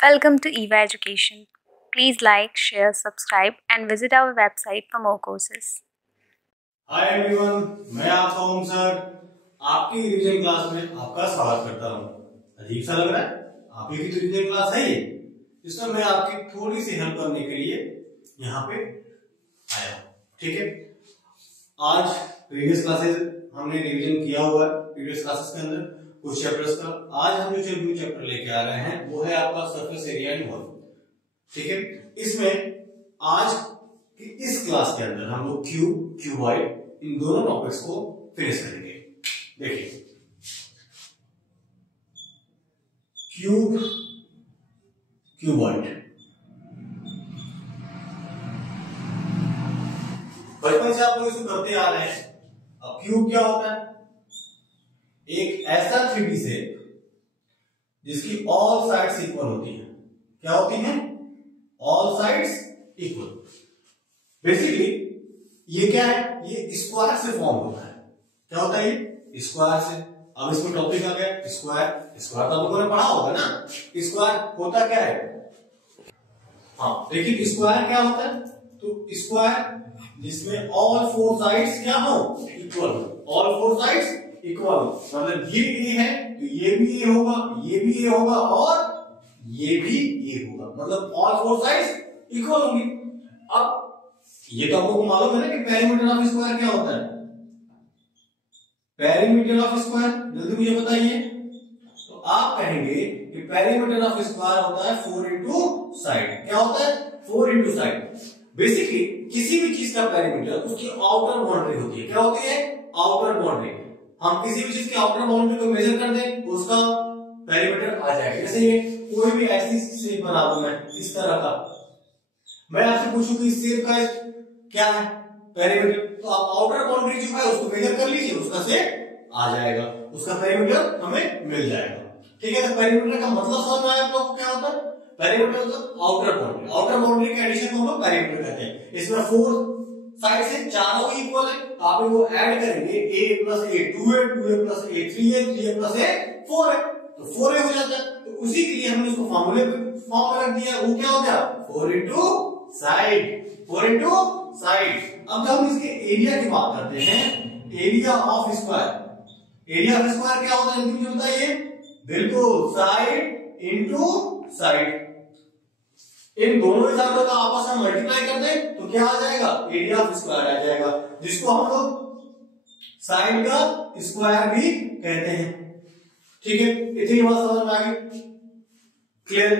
Welcome to EVA Education. Please like, share, subscribe, and visit our website for more courses. Hi everyone, मैं आपका ओम sir आपकी revision class में आपका स्वागत करता हूँ। अजीब सा लग रहा है, आप ही की तो रिवीजन क्लास है ये, जिसमें मैं आपकी थोड़ी सी हेल्प करने के लिए यहाँ पे आया हूँ। ठीक है, आज प्रीवियस क्लासेस हमने रिवीजन किया हुआ है। प्रीवियस क्लासेस के अंदर कुछ चैप्टर्स का आज हम जो न्यू चैप्टर लेके आ रहे हैं वो है आपका सरफेस एरिया इन वॉल्यूम। ठीक है, इसमें आज इस क्लास के अंदर हम लोग क्यूब, क्यूबॉइड इन दोनों टॉपिक्स को फिनिश करेंगे। देखिए, क्यूब, क्यूबॉइड, बचपन से आप लोग इसको करते आ रहे हैं। अब क्यूब क्या होता है? एक ऐसा 3D शेप जिसकी ऑल साइड्स इक्वल होती हैं। क्या होती हैं? All sides equal. बेसिकली ये क्या है? ये स्क्वायर से फॉर्म होता है। क्या होता है ये? स्क्वायर से। अब इसमें टॉपिक आ गया स्क्वायर। स्क्वायर तो आप लोगों ने पढ़ा होगा ना। स्क्वायर होता क्या है? हाँ, लेकिन स्क्वायर क्या होता है? तो स्क्वायर जिसमें ऑल फोर साइड्स क्या हो? इक्वल हो। ऑल फोर साइड्स इक्वल, मतलब ये ए है तो ये भी ए होगा, ये भी ए होगा और ये भी ए होगा, मतलब ऑल फोर साइड्स इक्वल होंगी। अब ये तो आपको मालूम है ना कि पेरीमीटर ऑफ स्क्वायर क्या होता है? पेरीमीटर ऑफ स्क्वायर जल्दी मुझे बताइए। तो आप कहेंगे कि पेरीमीटर ऑफ स्क्वायर होता है 4 इंटू साइड। क्या होता है? 4 इंटू साइड। बेसिकली किसी भी चीज का पेरीमीटर उसकी आउटर बाउंड्री होती है। क्या होती है? Outer boundary. हम किसी भी चीज की आउटर बाउंड्री को मेजर कर दें उसका पेरीमीटर आ जाएगा। जैसे ये कोई भी ऐसी शेप बना दूं मैं इस तरह का, मैं आपसे पूछूं कि इस शेप का क्या है पेरीमीटर, तो आप आउटर बाउंड्री जो है उसको मेजर कर लीजिए, उसका शेप आ जाएगा, उसका पेरीमीटर हमें मिल जाएगा। ठीक है, तो पेरीमीटर का मतलब समझ में आया आप लोगों को? क्या होता है पेरीमीटर? मतलब आउटर बाउंड्री। आउटर बाउंड्री के एडिशन को हम लोग पेरीमीटर कहते हैं। इसमें 4 साइड से चारों इक्वल है, आप इनको ऐड करेंगे, a plus a 2a, 2a plus a 3a, 3a plus a 4a, तो 4a हो जाता है। तो उसी के लिए हमने उसको फॉर्मूले फॉर्म में रख दिया। वो क्या हो गया? 4 इंटू साइड, 4 इंटू साइड। अब जब हम इसके एरिया की बात करते हैं, area of square, area of square क्या होता है जल्दी मुझे बताइए। बिल्कुल, साइड इंटू साइड। इन दोनों ही साइडों का आपस में मल्टीप्लाई कर दें तो क्या आ जाएगा? एरिया ऑफ स्क्वायर आ जाएगा, जिसको हम लोग साइड का स्क्वायर भी कहते हैं। ठीक है, इतनी बात समझ में आ गई? क्लियर?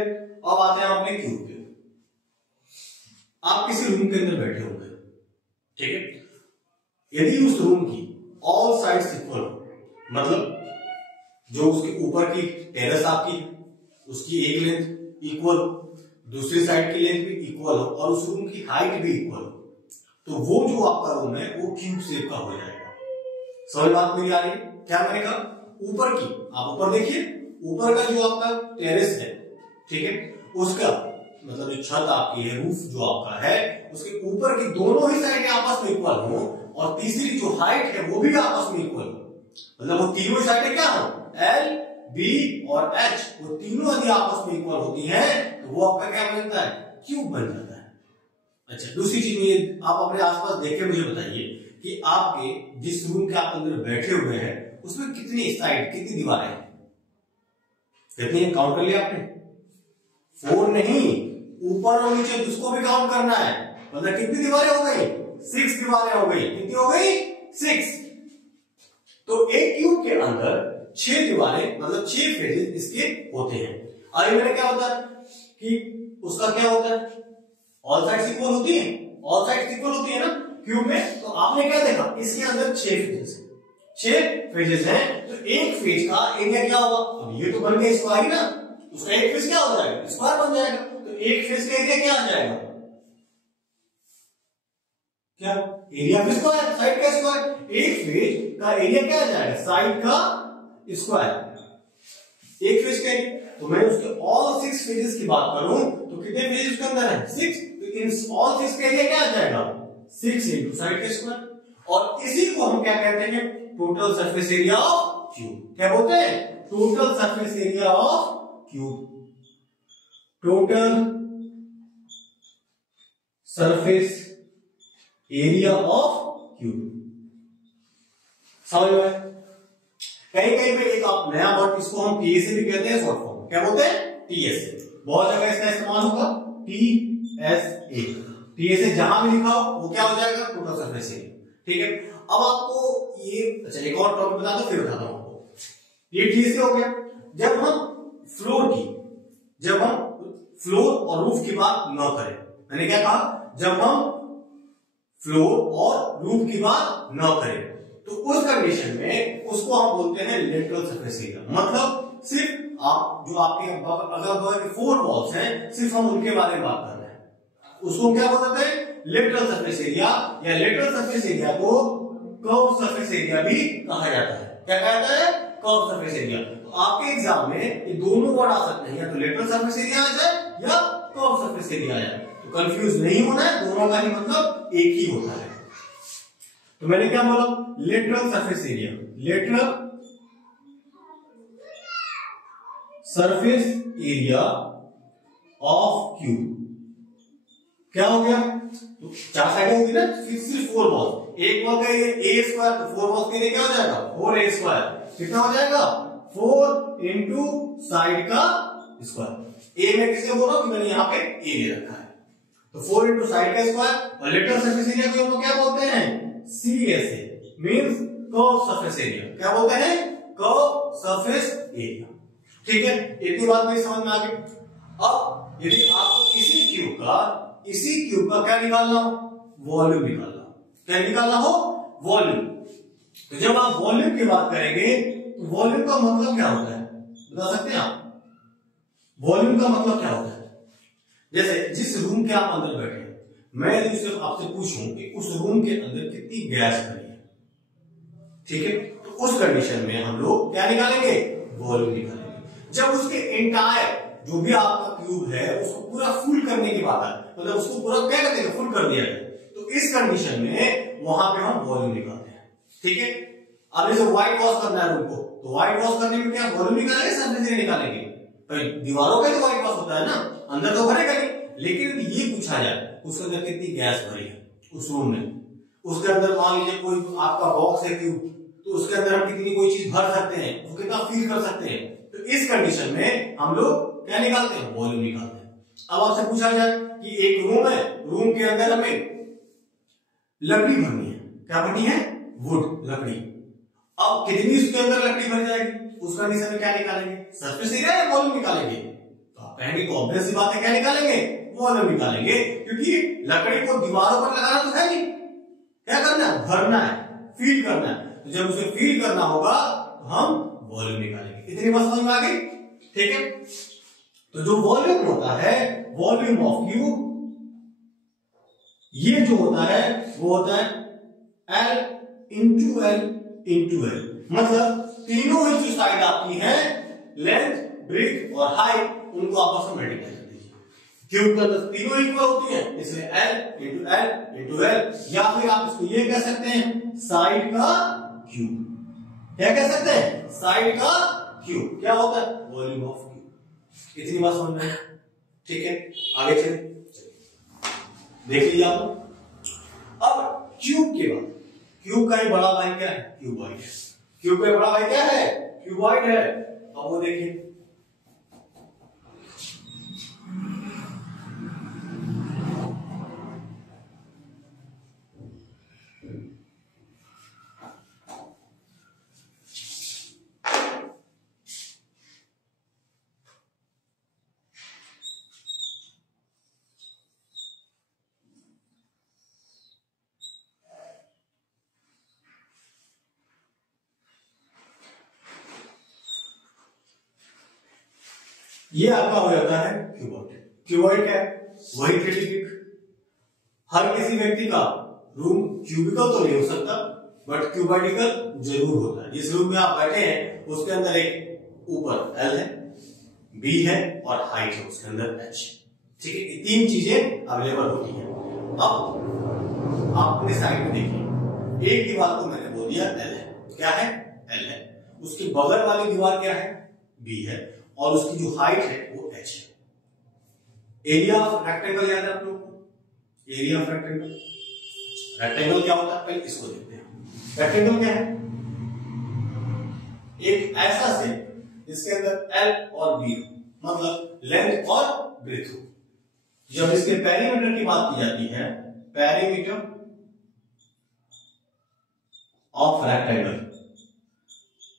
अब आते हैं हम अपने क्यूब पे। आप किसी रूम के अंदर बैठे होंगे, ठीक है, यदि उस रूम की ऑल साइड्स इक्वल हो, मतलब जो उसके ऊपर की टेरेस आपकी उसकी एक लेंथ इक्वल हो, दूसरी साइड की लेंथ भी इक्वल हो और उस रूम की हाइट भी इक्वल हो, तो वो जो आपका रूम है वो क्यूब शेप का हो जाएगा। समझ बात मेरी आ रही है? क्या मैंने कहा? ऊपर की, आप ऊपर देखिए, ऊपर का जो आपका टेरेस है, ठीक है, उसका मतलब जो छत आपकी है, रूफ जो आपका है, उसके ऊपर की दोनों ही साइडें आपस में इक्वल हो और तीसरी जो हाइट है वो भी आपस में इक्वल हो, मतलब वो तीनों साइडें क्या हो? एल, बी और एच, वो तीनों यदि आपस में इक्वल होती हैं तो वो आपका क्या बनता है? क्यूब बन जाता है। अच्छा, दूसरी चीज ये आप अपने आसपास देख के मुझे बताइए कि आपके जिस रूम के आप अंदर बैठे हुए हैं उसमें कितनी साइड, कितनी दीवारें हैं? कितनी है? काउंट कर लिया आपने? 4 नहीं, ऊपर और नीचे उसको भी काउंट करना है, मतलब कितनी दीवारें हो गई? 6 दीवारें हो गई। कितनी हो गई? 6। तो एक क्यूब के अंदर 6 दीवारें, मतलब 6 फेजेस इसके होते हैं। अभी मैंने क्या होता है कि उसका क्या होता है? ऑल साइड्स इक्वल होती है, ऑल साइड्स इक्वल होती है ना क्यूब में। तो आपने क्या देखा? इसके अंदर 6 फेजेस, 6 फेजेस हैं, तो एक फेज का एरिया क्या होगा? अब ये तो बन गया स्क्वायर ही ना, उसका एक फेज क्या हो जाएगा? स्क्वायर बन जाएगा। तो एक फेज का एरिया क्या आ जाएगा? क्या? एरिया ऑफ स्क्वायर, साइड का स्क्वायर। एक फेज का एरिया क्या आ जाएगा? साइड का स्क्वायर। एक फेज का एरिया, तो मैं उसके ऑल 6 फेजेस की बात करूं तो कितने फेजेस उसके अंदर है? 6। तो इन ऑल 6 का एरिया क्या आ जाएगा? 6 इंटू साइड का स्क्वायर। और इसी को हम क्या कहते हैं? Total surface area of cube. क्या बोलते हैं? Total surface area of cube. Total surface area of cube. समझ में? कहीं कहीं पे एक आप नया वर्ड, इसको हम टीएसए भी कहते हैं, शॉर्ट फॉर्म क्या बोलते हैं? टीएसए। बहुत जगह इसका इस्तेमाल होगा, टीएसए। टीएसए जहां भी लिखा हो वो क्या हो जाएगा? Total surface area. ठीक है, अब आपको ये, अच्छा एक और टॉपिक बता दो फिर बताता हूं आपको। ये टीएसए हो गया। जब हम फ्लोर और रूफ की बात न करें, मैंने क्या कहा? जब हम फ्लोर और रूफ की बात न करें तो उस कंडीशन में उसको हम बोलते हैं लेटरल सरफेस एरिया। मतलब सिर्फ आप जो आपके अगल बगल के 4 वॉल्स हैं, सिर्फ हम उनके बारे में बात कर रहे हैं, उसको क्या बोलते हैं? Lateral surface area. या लेटरल सरफेस एरिया को कर्व सरफेस एरिया भी कहा जाता है। क्या कहता है? Curve surface area. तो आपके एग्जाम में ये दोनों वर्ड आ सकते हैं, या तो लेटरल सरफेस एरिया आ जाए या कर्व सरफेस एरिया आ जाए। तो कंफ्यूज नहीं होना है, दोनों का ही मतलब एक ही होता है। तो मैंने क्या बोला? Lateral surface area. Lateral surface area of cube क्या हो गया? तो 4 साइडें होगी ना, सिर्फ 4 वॉल। एक वॉल का ये ए स्क्वायर, तो 4 वॉल के लिए क्या हो जाएगा? 4a square. कितना हो जाएगा? 4 इंटू साइड का स्क्वायर। ए में किसे बोला कि मैंने यहाँ पे ए ले रखा है, तो 4 इंटू साइड का स्क्वायर। और लेटरल सरफेस एरिया को हम लोग क्या बोलते हैं? CSA means curve surface area. क्या बोलते हैं? Curve surface area. ठीक है, इतनी बात मेरी समझ में आ गई। अब यदि आपको इसी क्यूब का क्या निकालना हो? वॉल्यूम निकालना हो। क्या निकालना हो? वॉल्यूम। तो जब आप वॉल्यूम की बात करेंगे तो वॉल्यूम का मतलब क्या होता है? बता सकते हैं आप? वॉल्यूम का मतलब क्या होता है? जैसे जिस रूम के आप अंदर बैठे हैं, मैं यदि सिर्फ आपसे पूछूं कि उस रूम के अंदर कितनी गैस भरी है, ठीक है, तो उस कंडीशन में हम लोग क्या निकालेंगे? वॉल्यूम निकालेंगे। जब उसके एंटायर जो भी आपका क्यूब है उसको पूरा फुल करने की बात है, मतलब उसको पूरा क्या करते हैं? फुल कर दिया है, तो इस कंडीशन में वहां पे हम वॉल्यूम निकालते हैं। ठीक है, अब जैसे व्हाइट वॉश करना है रूम को, तो व्हाइट वॉश करने में क्या वॉल्यूम निकालेंगे? सरफेस एरिया निकालेंगे। दीवारों का तो व्हाइट वॉश होता है ना, अंदर तो भरेगा नहीं। लेकिन ये पूछा जाए उसके अंदर कितनी गैस भरी है उस रूम में, उसके अंदर मान लीजिए कोई आपका बॉक्स है क्यूब, तो उसके अंदर हम कितनी कोई चीज भर सकते हैं, वो कितना फील कर सकते हैं। तो इस कंडीशन में हम लोग क्या निकालते हैं? वॉल्यूम निकालते हैं। अब आपसे पूछा जाए कि एक रूम है, रूम के अंदर हमें लकड़ी भरनी है। क्या भरनी है? वुड, लकड़ी। अब कितनी उसके अंदर लकड़ी भर जाएगी, उस कंडीशन में क्या निकालेंगे? सरफेस एरिया या वॉल्यूम निकालेंगे? तो आप कहेंगे तो ऑब्वियस सी बात है, क्या निकालेंगे? वॉल्यूम निकालेंगे, क्योंकि लकड़ी को दीवारों पर लगाना तो है नहीं, क्या करना है? भरना है, फील करना है। तो जब उसे फील करना होगा तो हम वॉल्यूम निकालेंगे। इतनी बात समझ में आ गई? ठीक है, तो जो वॉल्यूम होता है, वॉल्यूम ऑफ क्यूब, ये जो होता है वो होता है L into L into L. मतलब तीनों ही जो साइड आपकी है, लेंथ, ब्रेथ और हाइट, उनको आपस में मल्टीप्लाई कर दीजिए। क्यूब का तीनों इक्वल होती है, इसलिए L into L into L. या फिर आप इसको ये कह सकते हैं साइड का क्यूब। क्या कह सकते हैं? साइड का क्यूब। क्या होता है? Volume of cube. इतनी बात समझ में? ठीक है, आगे चले, देख लीजिए आप। अब क्यूब के बाद, क्यूब का ही बड़ा भाई क्या है? क्यूबॉइड। क्यूब का बड़ा भाई क्या है? क्यूबॉइड है। अब वो देखिए, ये आपका हो जाता है क्यूबॉइड। क्यूबॉइड क्या है? वही थ्रेडिक। हर किसी व्यक्ति का रूम क्यूबिकल तो नहीं हो सकता, बट क्यूबाइडिकल जरूर होता है। जिस रूम में आप बैठे हैं उसके अंदर एक ऊपर L है, B है और हाइट है उसके अंदर H। ठीक है, ये तीन चीजें अवेलेबल होती हैं। अब आप अपने साइड में देखिए, एक दीवार को मैंने बोल दिया L है। क्या है? L है। उसके बगल वाली दीवार क्या है? B है। और उसकी जो हाइट है वो H है। एरिया ऑफ रेक्टेंगल याद है आप लोगों को? एरिया ऑफ रेक्टेंगल, रेक्टेंगल क्या होता है पहले इसको देखते हैं। रेक्टेंगल क्या है? एक ऐसा शेप जिसके अंदर एल और बी हो, मतलब लेंथ और ब्रेथ हो। जब इसके पेरीमीटर की बात की जाती है, perimeter of rectangle,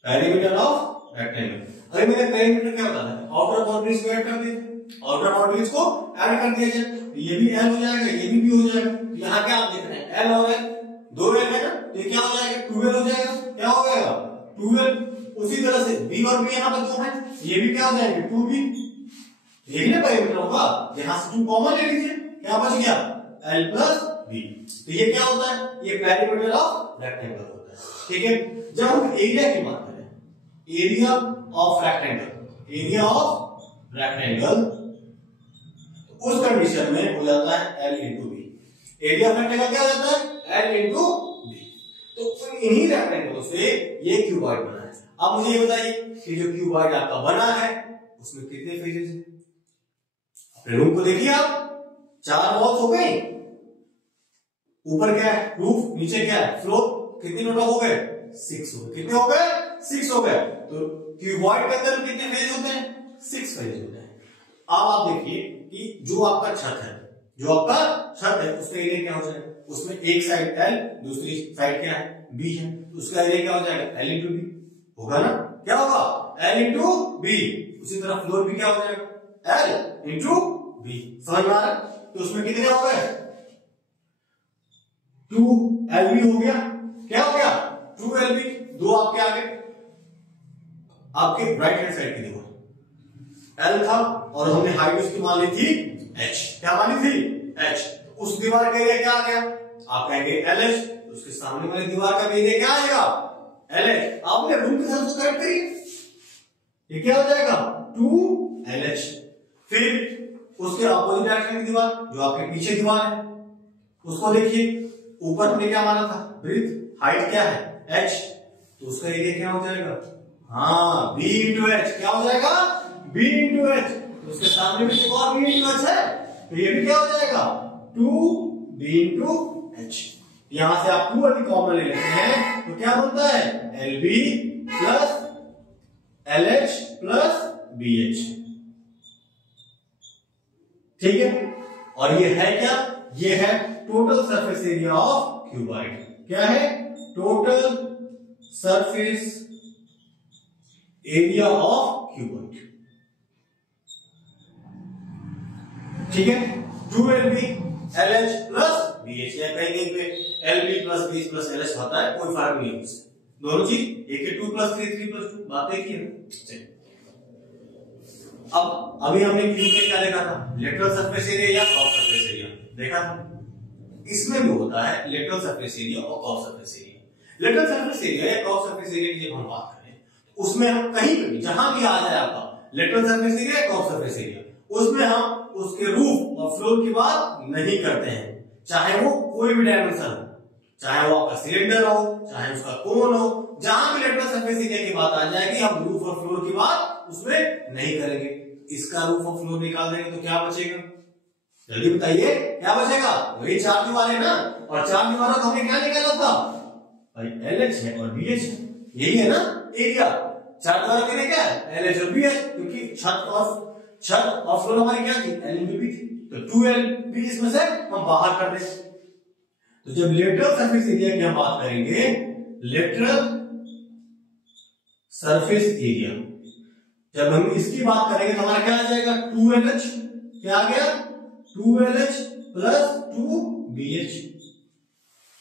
perimeter of rectangle, अगर मैंने पेरीमीटर क्या बताया है, आउटर बाउंड्रीज को ऐड कर देते, आउटर बाउंड्रीज को ऐड कर दिया जाए, ये भी एल हो जाएगा, ये भी बी हो जाएगा। तो यहाँ क्या आप देख रहे हैं, एल और एल, दो एल है ना, तो ये क्या हो जाएगा, 12 हो जाएगा। क्या हो जाएगा, 12। उसी तरह से बी और बी यहाँ पर दो है, ये भी क्या हो जाएंगे, 2b। यही ना पेरीमीटर होगा, यहां से 2 कॉमन ले लीजिए, क्या बच गया, l प्लस b। तो ये क्या होता है, ये पेरीमीटर ऑफ रेक्टेंगल होता है। ठीक है, जब हम एरिया की बात करें, area of rectangle, area of rectangle, उस कंडीशन में हो जाता है l into B. Area of rectangle क्या हो जाता है, l इंटू बी। तो इन्हीं रेक्टेंगलों से ये क्यूबॉइड बना है। अब मुझे ये बताइए कि जो क्यूबॉइड आपका बना है उसमें कितने फेजेस हैं? अपने रूम को देखिए आप, 4 वॉल्स हो गई, ऊपर क्या है रूफ, नीचे क्या है फ्लोर, कितने टोटल हो गए, 6 हो गए। कितने हो गए, 6 हो गए। तो क्यूबॉइड के अंदर कितने फेज होते हैं, 6 फेज होते हैं। अब आप देखिए कि जो आपका छत है, जो आपका छत है उसका एरिया क्या हो जाएगा, उसमें एक साइड एल, दूसरी साइड क्या है, बी है, तो उसका एरिया क्या हो जाएगा, एल इंटू बी होगा ना। क्या होगा, एल इंटू बी। उसी तरह फ्लोर भी क्या हो जाएगा, एल इंटू बी। समझ में आ रहा है? तो उसमें कितने हो गए, 2lb हो गया। क्या हो गया, 2lb। दो आपके आगे, आपके राइट हैंड साइड की दीवार एल था और हमने हाइट उसकी मान ली थी h। क्या मानी थी, h। तो उस दीवार का एरिया क्या आ गया, आप कहेंगे LH, तो उसके सामने वाली दीवार का एरिया क्या आएगा, LH। आपने रूम के साथ उसको ऐड करिए, ये क्या हो जाएगा, 2LH। फिर उसके अपोजिट डायरेक्शन की दीवार, जो आपके पीछे दीवार है, उसको देखिए, ऊपर हमने क्या माना था, ब्रीथ, हाइट क्या है h, तो उसका एरिया क्या हो जाएगा, हाँ b इंटू h। क्या हो जाएगा, b इंटू h। तो उसके सामने भी एक और b इंटू h है, तो ये भी क्या हो जाएगा, 2b इंटू h। यहां से आप 2 वाली कॉमन ले लेते हैं, तो क्या बनता है, lb plus lh plus bh। ठीक है, और ये है क्या, ये है total surface area of cuboid. क्या है, total surface area of cuboid. ठीक है, 2lb LH प्लस BH, या कहीं कहीं पे LB plus BH plus LH होता है, कोई फर्क नहीं उससे, दोनों चीज एक है, 2 प्लस 3 3 प्लस 2, बात एक ही है। अब अभी हमने क्यूब में क्या देखा था, लेटरल सरफेस एरिया या क्रॉस सरफेस एरिया देखा था। इसमें भी होता है लेटरल सरफेस एरिया और cross surface area. Lateral surface area या क्रॉस सरफेस एरिया की जब हम बात करें, उसमें हम कहीं पे भी जहां भी आ जाए आपका लेटरल सरफेस एरिया या क्रॉस सरफेस एरिया, उसमें हम उसके रूफ और फ्लोर की बात नहीं करते हैं, चाहे वो कोई भी डायमेंशन हो, चाहे वो आपका सिलेंडर हो, चाहे उसका कोन हो, जहां भी लेटरल सरफेस एरिया की बात आ जाएगी, हम रूफ और फ्लोर की बात उसमें नहीं करेंगे। इसका रूफ और फ्लोर निकाल देंगे तो क्या बचेगा, जल्दी बताइए, क्या बचेगा, वही 4 दीवारें ना, और 4 दीवारों को हमने क्या निकाला था भाई, LH है और BH है, यही है ना एरिया। 4 दीवारों के लिए क्या है, LH और BH, क्योंकि छत और फ्लोर हमारी क्या थी, LB थी, तो 2LB इसमें से हम बाहर कर दें। तो जब लेटरल सरफेस एरिया की हम बात करेंगे, लेटरल सरफेस एरिया जब हम इसकी बात करेंगे तो हमारा क्या आ जाएगा, 2LH। क्या आ गया, 2LH प्लस 2BH।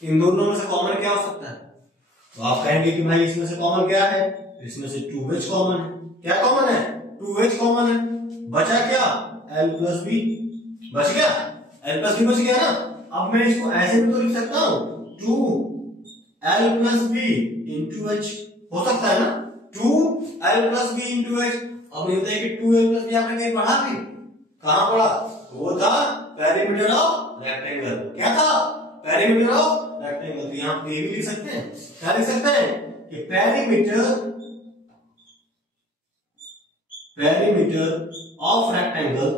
इन दोनों में से कॉमन क्या हो सकता है, तो आप कहेंगे कि भाई इसमें से कॉमन क्या है, इसमें से 2H कॉमन है। क्या कॉमन है, 2H कॉमन है। बचा क्या, L प्लस B बच गया, L प्लस B बच गया ना। अब मैं इसको ऐसे भी तो लिख सकता हूं, 2L plus B into H, हो सकता है ना, 2L plus B into H। अब ये बताइए कि 2L प्लस B आपने कहीं पढ़ा भी, कहां पढ़ा, वो था पेरीमीटर ऑफ रेक्टेंगल। क्या था, पेरीमीटर ऑफ रेक्टेंगल। तो यहां पे भी लिख सकते हैं, क्या लिख सकते हैं कि perimeter of rectangle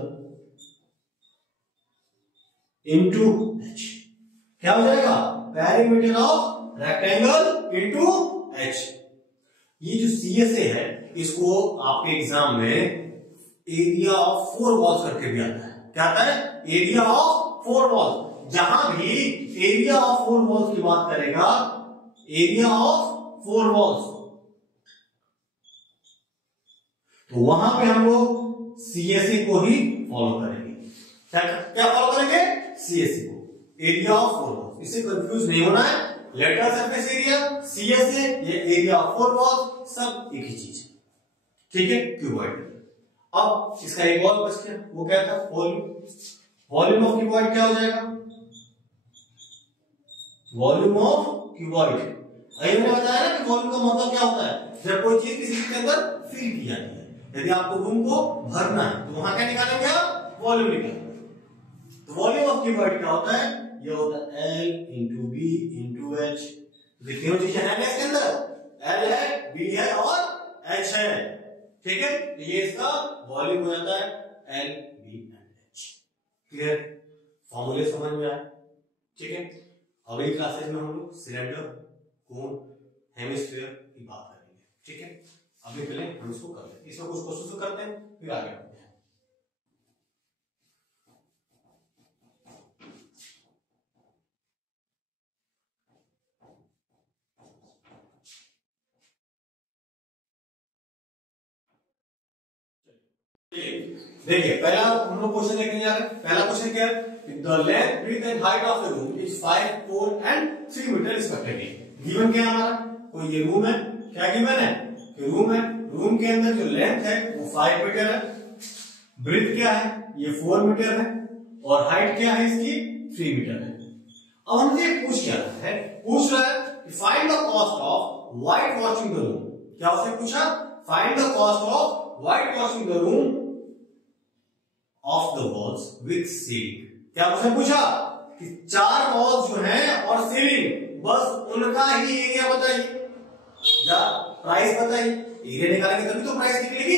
into H. क्या हो जाएगा? Perimeter of rectangle into H. ये जो सीएसए है इसको आपके एग्जाम में एरिया ऑफ 4 वॉल्स करके भी आता है। क्या आता है? Area of 4 walls. जहां भी एरिया ऑफ 4 वॉल्स की बात करेगा, एरिया ऑफ 4 वॉल्स, तो वहां पे हम लोग सीएसए को ही फॉलो करेंगे। क्या फॉलो करेंगे? सीएसए को, एरिया ऑफ 4 वॉल्स। इससे कंफ्यूज नहीं होना है। लेटरल सरफेस एरिया, सीएसए, ये एरिया ऑफ 4 वॉल्स, सब एक ही चीज है। ठीक है, क्यूबॉइड। अब इसका एक और बच गया, वो क्या था? वॉल्यूम। वॉल्यूम ऑफ क्यूबॉइड क्या हो जाएगा? वॉल्यूम ऑफ क्यूबॉइड, अभी मैंने बताया ना कि वॉल्यूम का मतलब क्या होता है? जब कोई चीज किसी के अंदर फिल की जाती है। यदि आपको रूम को भरना है तो वहां क्या निकालेंगे आप? वॉल्यूम निकालेंगे। तो वॉल्यूम ऑफ क्यूबॉइड क्या होता है? ये होता है L into B into H. तीनों चीजें हैं इसके अंदर, L है, B है और H है। ठीक है, तो ये इसका वॉल्यूम हो जाता है L, B and H। Clear? फॉर्मूले समझ में आए? ठीक है, अगली क्लासेज में हम लोग सिलेंडर, कोन, हेमिस्फीयर की बात करेंगे। ठीक है, अभी पहले हम इसको कर लेते हैं। इसमें कुछ क्वेश्चन करते हैं, फिर आगे बढ़ते हैं। देखिए, पहला हम लोग क्वेश्चन देखने जा रहे हैं। पहला क्वेश्चन क्या है? The length, breadth and height of the room is 5, 4 and 3 metre respectively. Given क्या है हमारा? कोई ये रूम है, क्या गिवन है? कि रूम है, रूम के अंदर जो लेंथ है वो 5 मीटर है, ब्रेथ क्या है? ये 4 मीटर है, और हाइट क्या है इसकी? 3 मीटर है। अब हमसे पूछ क्या रहा है? पूछ रहा है find the cost of white washing the room. क्या उसने पूछा? Find the cost of white washing the room of the walls with ceiling. क्या उसने पूछा कि 4 वॉल्स जो हैं और सीलिंग, बस उनका ही एरिया बताइए या प्राइस बताइए। एरिया निकालेंगे तभी तो प्राइस निकलेगी।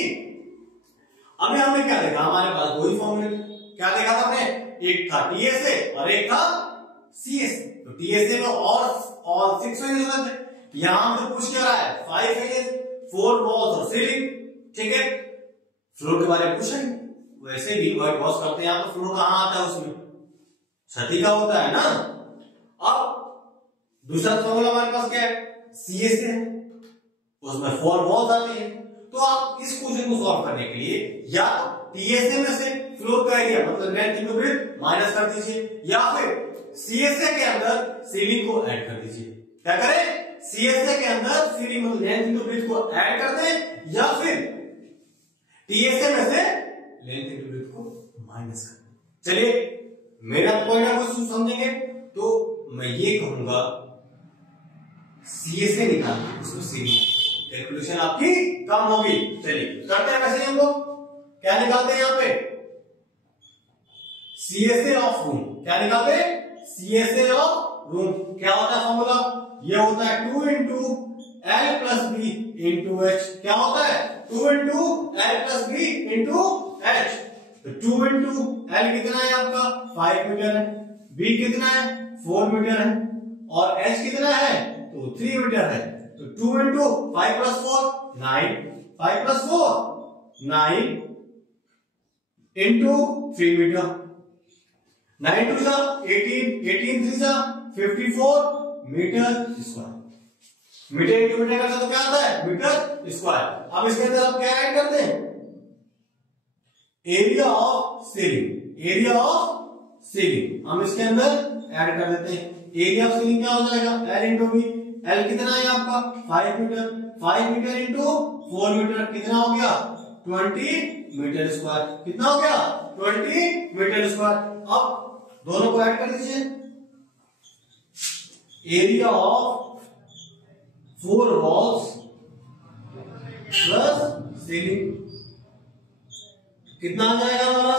अभी हमने क्या देखा? हमारे पास दो ही फॉर्मूले। क्या देखा था हमने? एक था टीएसए और एक था सीएसए। तो टीएसए में और 6 फेजेस होते थे, यहां से पूछ क्या रहा है? 5 फेजेस, 4 वॉल्स और सीलिंग। ठीक है, फ्लोर के बारे में पूछेंगे। वैसे भी व्हाइट वॉश करते हैं तो फ्लोर कहां आता है? उसमें छती का होता है ना। अब दूसरा फॉर्मूला हमारे पास क्या है? सीएसए है, उसमें 4 वॉल्स आती है। तो आप इस क्वेश्चन को सॉल्व करने के लिए या टीएसए में से फ्लोर का एरिया मतलब लेंथ इंटू ब्रेथ माइनस कर दीजिए, या फिर सीएसए के अंदर सीलिंग को ऐड कर दीजिए। क्या करें? सीएसए के अंदर सीलिंग मतलब लेंथ इंटू ब्रेथ को ऐड कर दें, या फिर टीएसए में से लेंथ इंटू ब्रेथ को माइनस कर दें। चलिए, मेरा पॉइंट आपको समझेंगे तो मैं ये कहूंगा सीएसए निकालिए, उसको सीलिंग, कैलकुलेशन आपकी कम होगी। चलिए करते हैं वैसे हम लोग। क्या निकालते हैं यहां पे? CSA of room. क्या निकालते हैं? CSA of room. क्या होता है फॉर्मूला? ये होता है 2 into L plus B into H. क्या होता है? 2 into L plus B into H. तो 2 इंटू एल कितना है आपका? 5 मीटर है, बी कितना है? 4 मीटर है, और एच कितना है? तो 3 मीटर है। तो 2 into 5 plus 4 9, 5 plus 4 9 into 3 metre. 9 two 18, 18 3 54 metre square. Metre into metre करते तो क्या आता है? Metre square. अब इसके अंदर आप क्या ऐड करते हैं? Area of ceiling. Area of ceiling हम इसके अंदर ऐड कर देते हैं। एरिया ऑफ सीलिंग क्या हो जाएगा? L into B. एल कितना है आपका? 5 मीटर। 5 मीटर इंटू 4 मीटर कितना हो गया? 20 मीटर स्क्वायर। कितना हो गया? 20 मीटर स्क्वायर। अब दोनों को ऐड कर दीजिए। Area of 4 walls plus ceiling कितना आ जाएगा हमारा?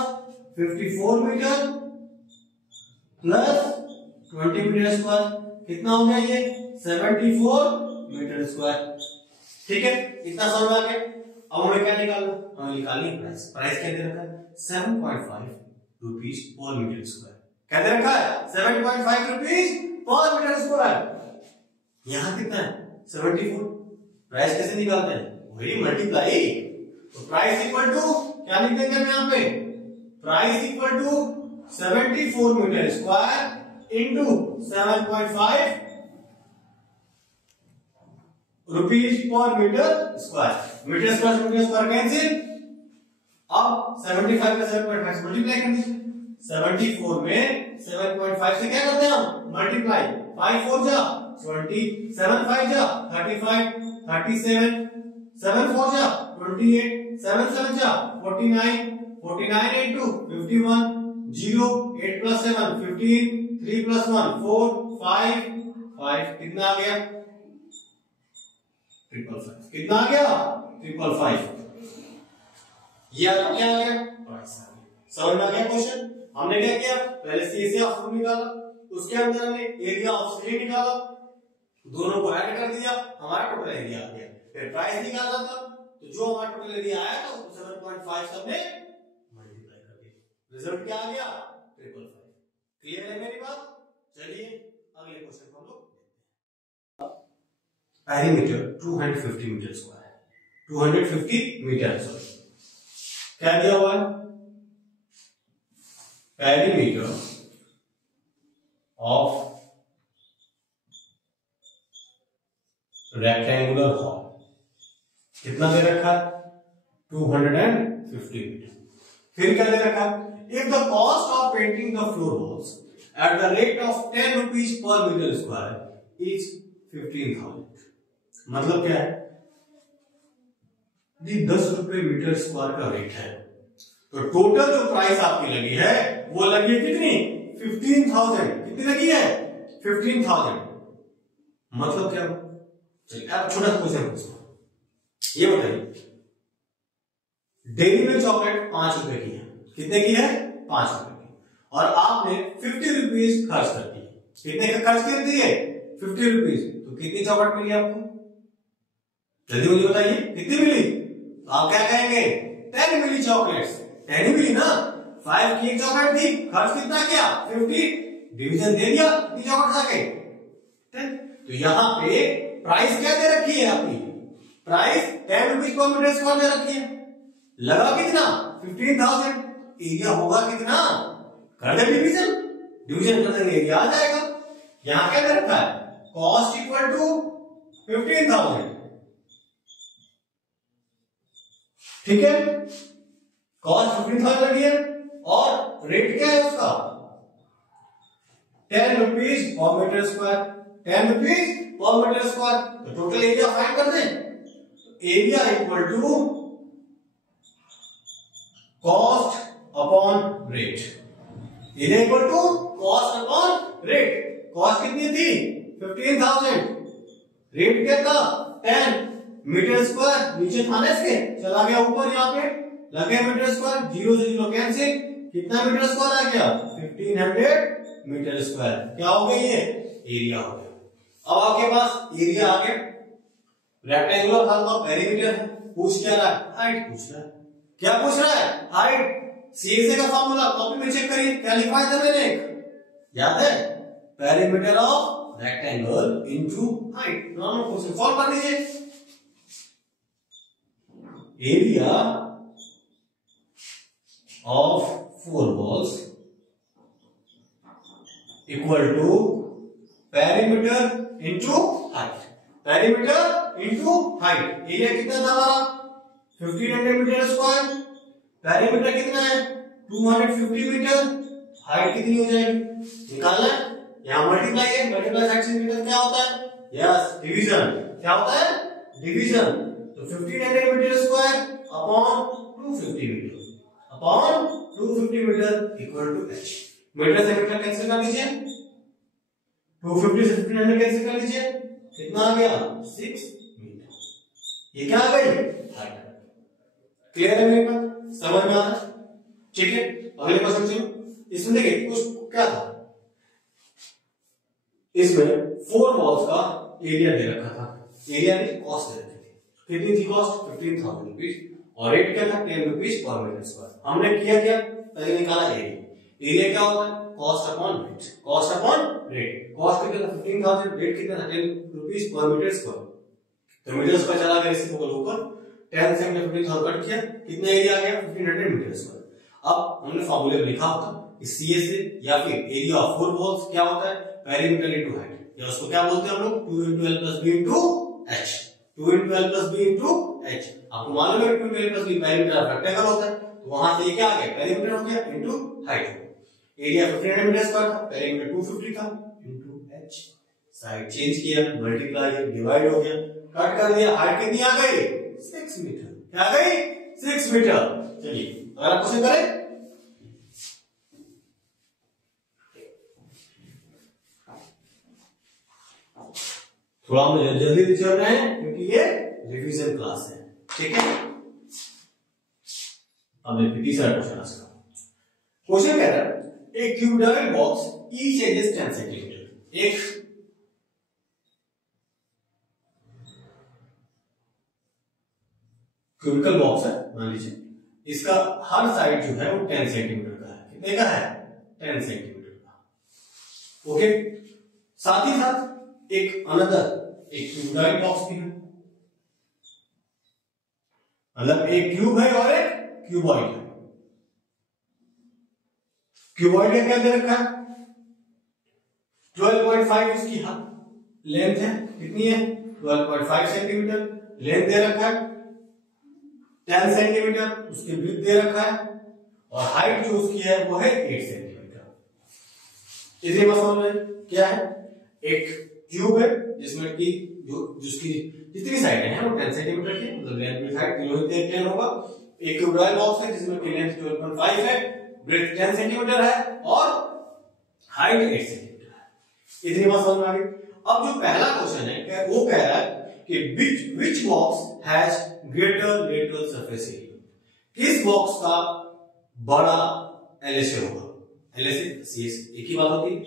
54 मीटर प्लस 20 मीटर स्क्वायर। कितना हो गया ये? 74 मीटर स्क्वायर। ठीक है, इतना समझ आ गया। अब हमें क्या निकालना? हमें निकालनी है प्राइस। प्राइस क्या दे रखा है? 7.5 रुपीज पर मीटर स्क्वायर। क्या दे रखा है 7.5 रुपीज पर मीटर स्क्वायर। यहां कितना है 74। प्राइस कैसे निकालते हैं, वही मल्टीप्लाई। तो प्राइस इक्वल टू क्या लिख देंगे हम यहाँ पे, price equal to 74 metre square into 7.5 rupees per metre square. Metre square से मीटर स्क्वायर कैंसिल। अब 75 का 7.5 से मल्टीप्लाई कर दीजिए। 74 में 7.5 से क्या करते हैं हम मल्टीप्लाई, 5 4 जा 20, 7 5 जा 35, 37, 7 4 जा 28, 7 7 जा 49, 49 into 51, 0, 8 plus 7 15, 3 plus 1 4, 5 5 कितना आ गया 555। कितना आ गया 555। ये आपको क्या आ गया प्राइस आ गया। समझ में आ गया क्वेश्चन। हमने क्या किया, पहले सी ऑफ रूम निकाला, उसके अंदर हमने एरिया ऑफ सिलिंग निकाला, दोनों को ऐड कर दिया, हमारा टोटल एरिया आ गया। फिर प्राइस निकालना था, तो जो हमारा टोटल एरिया आया था उसको 7.5 सबने मल्टीप्लाई कर दिया। रिजल्ट क्या आ गया 555। क्लियर है मेरी बात। चलिए अगले क्वेश्चन को हम लोग देखते हैं। Perimeter 250 metre square, 250 metre sorry, क्या दिया हुआ है, पेरीमीटर ऑफ रेक्टेंगुलर हॉल कितना दे रखा है 250 मीटर। फिर क्या दे रखा है, if the cost of painting the floor walls at the rate of 10 rupees per metre square is 15,000। मतलब क्या है, 10 रुपए मीटर स्क्वायर का रेट है, तो टोटल जो प्राइस आपकी लगी है वो लगी है कितनी 15,000। कितनी लगी है 15,000। मतलब क्या, चलिए अब छोटा क्वेश्चन पूछो, ये बताइए डेयरी मिल्क चॉकलेट 5 रुपए की है, कितने की है 5 रुपए की, और आपने 50 रुपीज खर्च कर दिए। कितने का खर्च कर दिए 50 रुपीज, तो कितनी चॉकलेट मिली आपको, जल्दी मुझे बताइए कितनी मिली। तो आप क्या कहेंगे 10 मिली चॉकलेट्स, 10 ही मिली ना, 5 की एक चॉकलेट थी, खर्च कितना किया 50, डिवीजन दे दिया, कितनी चॉकलेट आ गई 10। तो यहां पे प्राइस क्या दे रखी है आपकी, price 10 rupees per metre square दे रखी है, लगा कितना 15,000, एरिया होगा कितना, कर दे डिवीजन, डिवीजन कर देंगे एरिया आ जाएगा। यहां क्या दे रखा है कॉस्ट इक्वल टू 15,000, ठीक है, कॉस्ट 15,000 लगी है और रेट क्या है उसका 10 rupees per metre square, 10 rupees per metre square. तो टोटल एरिया फाइंड कर दें, area equal to cost upon rate, area equal to cost upon rate. Cost कितनी थी 15,000, रेट क्या था 10 मीटर स्क्वायर, नीचे था ना इसके, चला गया ऊपर, यहाँ पे लगे मीटर स्क्वायर, 0 से 0 कैंसिल, कितना मीटर स्क्वायर आ गया 1500 मीटर स्क्वायर। क्या हो गया ये एरिया हो गया। अब आपके पास एरिया आ गया, रेक्टेंगुलर हॉल का पेरीमीटर है, पूछ क्या रहा है हाइट पूछ रहा है, क्या पूछ रहा है हाइट। सीएसए का फॉर्मूला कॉपी में चेक करिए, क्या लिखा है था मैंने, याद है perimeter of rectangle into height. Normal question solve कर लीजिए। Area of 4 walls equal to perimeter into height, perimeter into height। Area कितना था हमारा 1500 मीटर स्क्वायर, पेरीमीटर कितना है 250 मीटर, हाइट कितनी हो जाएगी निकालना है, यहां मल्टीप्लाई है, मल्टीप्लाई साइड से मीटर क्या होता है, यस डिवीजन, क्या होता है डिवीजन। तो 1500 metre square upon 250 metre upon 250 metre equal to h। Metre से मीटर कैंसिल कर लीजिए, 250 से 1500 कैंसिल कर लीजिए, कितना आ गया 6 मीटर। ये क्या आ गई हाइट। क्लियर है मेरे पास, समझ में आ रहा है, ठीक है। अगले क्वेश्चन चलो, इसमें देखिए कुछ क्या था, इसमें 4 वॉल्स का एरिया दे रखा था, एरिया में कॉस्ट दे रखी थी, कितनी थी कॉस्ट 15,000 रुपीज, और रेट क्या था 10 रुपीज पर मीटर स्क्वायर। हमने किया क्या पहले निकाला एरिया, एरिया क्या होता है? Cost upon rate. Cost upon rate. Cost कितना था? 15,000। रेट कितना था? 10 रुपीस पर मीटर स्क्वायर। तो मीटर स्क्वायर चला गया रेसिप्रोकल ऊपर, 10 से हमने 15,000 कट किया, कितना एरिया आ गया? 1500 मीटर स्क्वायर। अब हमने फॉर्मूले में लिखा होता सीए से, या फिर एरिया ऑफ 4 वॉल्स क्या होता है? पेरीमीटर इनटू हाइट, या उसको क्या बोलते हैं हम लोग? 2 into L plus B into H। 2 into L plus B into H। आपको मालूम है 2 into L plus B perimeter rectangle होता है, तो वहां से ये क्या आ गया? पेरीमीटर हो गया into height. Area 1500 metre square था, पेरीमीटर 250 था, इनटू H। साइड चेंज किया, मल्टीप्लाई, डिवाइड हो गया, कट कर दिया। हाइट कितनी आ गई? 6 मीटर। क्या आ गई? 6 मीटर। चलिए अगला क्वेश्चन करें। थोड़ा हम जल्दी चल रहे हैं क्योंकि ये रिवीजन क्लास है, ठीक है। अब देखिए तीसरा क्वेश्चन इसका। क्वेश्चन कह रहा है एक cuboid box each edge is 10 centimetre. एक क्यूबिकल बॉक्स है, मान लीजिए, इसका हर साइड जो है वो 10 सेंटीमीटर का है। कितने का है? 10 सेंटीमीटर का। ओके। साथ ही साथ एक अनदर एक क्यूबॉइड बॉक्स भी है, मतलब एक क्यूब है और एक क्यूबॉइड है। क्यूबॉइड का क्या दे रखा है? 12.5 उसकी लेंथ है। कितनी है? 12.5 सेंटीमीटर लेंथ दे रखा है। 10 सेंटीमीटर उसकी विड्थ दे रखा है, और हाइट जो उसकी है वो है 8 सेंटीमीटर। इसी मसले में क्या है? एक क्यूब है जिसमें की जिसकी जितनी साइडें हैं वो 10 सेंटीमीटर की, मतलब लेंथ विड्थ हाइट तीनों ही 10 होगा। एक क्यूबॉइड बॉक्स है जिसमें की लेंथ 12.5 है, विड्थ 10 सेंटीमीटर है, और हाइट 8 सेंटीमीटर है। इतनी बात समझ में आ गई। अब जो पहला क्वेश्चन है वो कह रहा है कि which box has greater lateral surface area? किस बॉक्स का बड़ा LSA होगा? LSA CS एक ही बात होती है।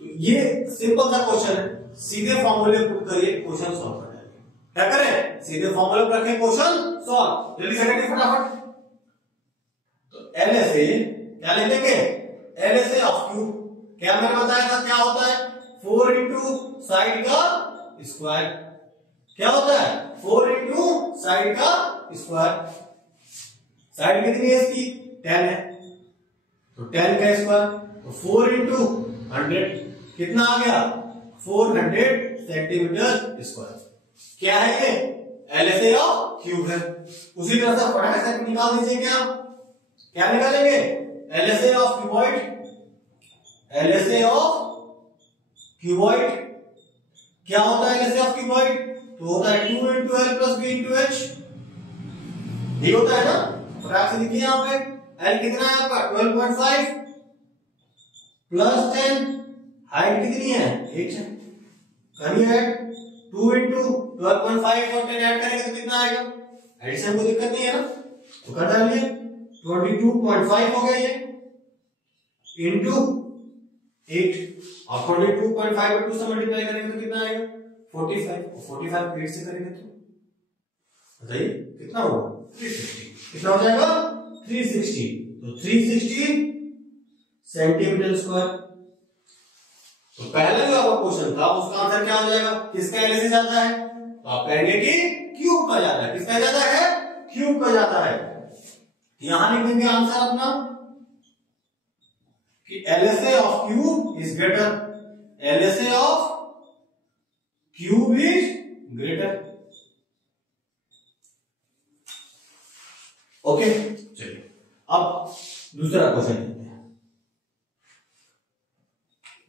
तो ये सिंपल सा क्वेश्चन है, सीधे फॉर्मूले पुट करिए, क्वेश्चन सॉल्व कर देंगे। क्या करें? सीधे फॉर्मूले पर रखें, क्वेश्चन सॉल्व। जल्दी से करिए फटाफट। तो LSA क्या ले लेंगे? LSA ऑफ क्यूब क्या मैंने बताया था क्या होता है? 4 इंटू साइड का स्क्वायर। क्या होता है? 4 इंटू साइड का स्क्वायर। साइड कितनी है इसकी? 10 है, तो 10 का स्क्वायर, तो 4 इंटू 100 कितना आ गया? 400 सेंटीमीटर स्क्वायर। क्या है ये? LSA ऑफ क्यूब है। उसी तरह से फटाफट से निकाल दीजिए। क्या निकालेंगे? LSA of cuboid. LSA of cuboid क्या होता है? LSA ऑफ क्यूबॉइड तो होता है 2 into L plus B into H। ये होता है ना? फटाफट से लिखिए यहाँ पे। L कितना है आपका? 12.5 प्लस 10, हाइट कितनी है? 8 है। करिए ऐड, 2 into 12.5 और 10 ऐड करेंगे तो कितना आएगा? एडिशन को दिक्कत नहीं है ना, तो कर डालिए। 22.5 हो गया ये, इंटू 8, और 22.5 को 2 से मल्टीप्लाई करेंगे तो कितना आएगा? 45। 45 8 से करेंगे तो बताइए कितना होगा? 360। कितना हो जाएगा? 360। तो 360 सेंटीमीटर स्क्वायर। तो पहले जो आपका क्वेश्चन था उसका आंसर क्या हो जाएगा? किसका LSA जाता है? तो आप कहेंगे कि क्यूब का जाता है। किसका जाता है? क्यूब का जाता है। यहां लिख देंगे आंसर अपना कि LSA of cube is greater. LSA of cube is greater. Okay, चलिए अब दूसरा क्वेश्चन लेते हैं।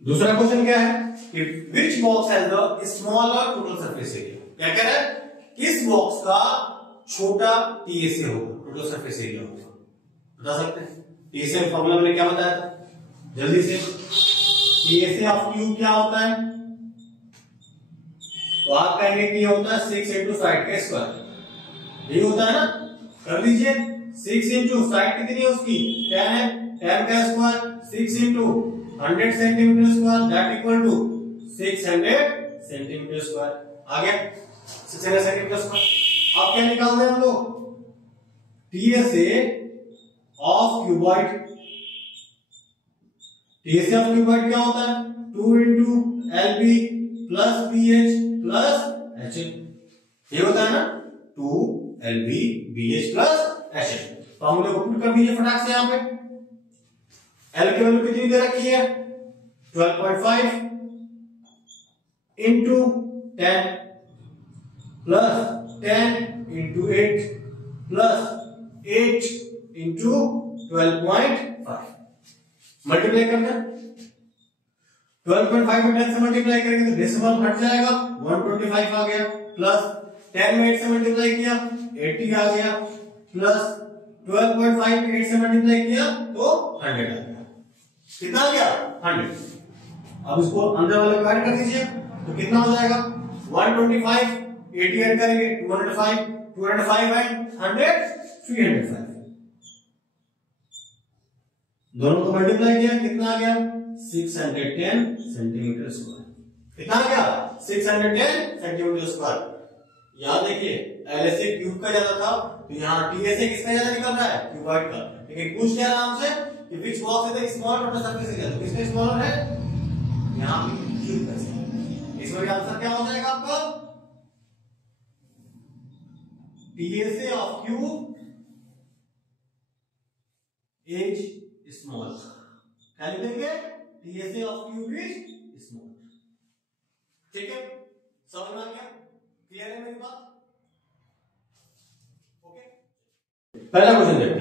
दूसरा क्वेश्चन क्या है कि which box has the smaller total surface area? क्या कह रहा है? किस बॉक्स का छोटा TSA होगा, टोटल सरफेस एरिया होगा? बता सकते हैं? TSA फॉर्मूला मैंने क्या बताया था? जल्दी से। TSA ऑफ क्यूब क्या होता है? तो आप कहेंगे कि ये होता है 6 इंटू साइड का स्क्वायर। यही होता है ना? कर लीजिए। 6 इंटू साइड कितनी है उसकी? 10 है। 10 का square 6 into 100 centimetre square that equal to 600 centimetre square. आ गया 600 सेंटीमीटर स्क्वायर। अब क्या निकालना है हम लोग? TSA of cuboid. TSA of cuboid क्या होता है? 2 into LB plus BH plus H. ये होता है ना 2 एलबी बीएच प्लस एच। फॉर्मूले को पुट कर दीजिए फटाक से। यहाँ पे एल की वैल्यू कितनी दे रखी है? 12.5 into 10 plus 10 into 8 plus 8 into 12.5 multiply करना। 12.5 में 10 से मल्टीप्लाई करेंगे तो डेसिमल हट जाएगा, 125 आ गया, प्लस 10 में 8 से मल्टीप्लाई किया 80 आ गया, प्लस 12.5 में 8 से मल्टीप्लाई किया तो 100 आ गया। कितना आ गया? 100। अब इसको अंदर वाले को ऐड कर दीजिए तो कितना हो जाएगा? 125 80 ऐड करेंगे 205 205 एंड 100 305। दोनों को मल्टीप्लाई किया कितना आ गया? 610 सेंटीमीटर स्क्वायर। कितना आ गया? 610 सेंटीमीटर स्क्वायर। याद देखिए एलएसए क्यूब का ज्यादा था तो यहाँ टीएसए किसका ज्यादा निकल रहा है? क्यूबॉइड का। लेकिन पूछ लिया आराम से कि which box is the small total surface area, तो किसका स्मॉलर है? यहाँ क्यूब का। इसमें आंसर क्या हो जाएगा आपका? TSA of cube is small. क्या लिखेंगे? TSA of cube is small. ठीक है, समझ में आ गया? क्लियर है मेरी बात? ओके, पहला क्वेश्चन देखो।